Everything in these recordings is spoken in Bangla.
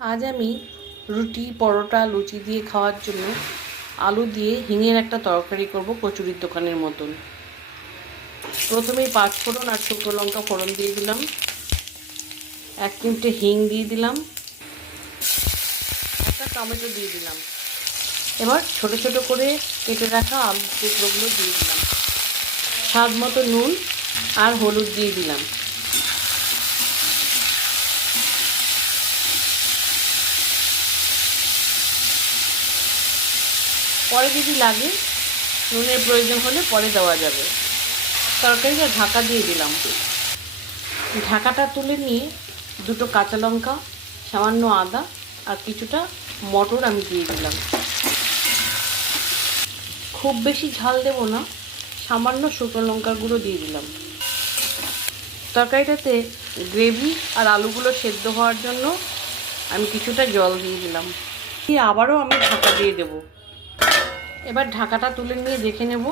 আজ আমি রুটি, পরোটা, লুচি দিয়ে খাওয়ার জন্য আলু দিয়ে হিঙের একটা তরকারি করব কচুরির দোকানের মতন। প্রথমেই পাঁচফোড়ন আর শুকনো লঙ্কা ফোড়ন দিয়ে দিলাম, 1 চিমটে হিং দিয়ে দিলাম, একটা টমেটো দিয়ে দিলাম। এবার ছোট ছোট করে কেটে রাখা আলুর টুকরোগুলো দিয়ে দিলাম, স্বাদ মতো নুন আর হলুদ দিয়ে দিলাম। পরে যদি লাগে নুনের প্রয়োজন হলে পরে দেওয়া যাবে। তরকারিটা ঢাকা দিয়ে দিলাম। ঢাকাটা তুলে নিয়ে দুটো কাঁচা লঙ্কা, সামান্য আদা আর কিছুটা মটর আমি দিয়ে দিলাম। খুব বেশি ঝাল দেব না, সামান্য শুকনো লঙ্কার গুঁড়ো দিয়ে দিলাম। তরকারিটাতে গ্রেভি আর আলুগুলো সেদ্ধ হওয়ার জন্য আমি কিছুটা জল দিয়ে দিলাম। দিয়ে আবারও আমি ঢাকা দিয়ে দেব। এবার ঢাকাটা তুলে নিয়ে দেখে নেব।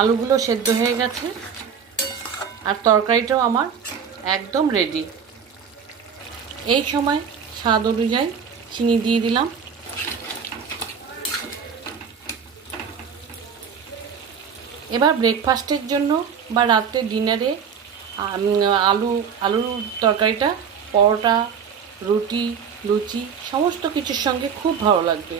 আলুগুলো সেদ্ধ হয়ে গেছে আর তরকারিটাও আমার একদম রেডি। এই সময় স্বাদ অনুযায়ী চিনি দিয়ে দিলাম। এবার ব্রেকফাস্টের জন্য বা রাত্রে ডিনারে আলুর তরকারিটা পরোটা, রুটি, লুচি সমস্ত কিছুর সঙ্গে খুব ভালো লাগবে।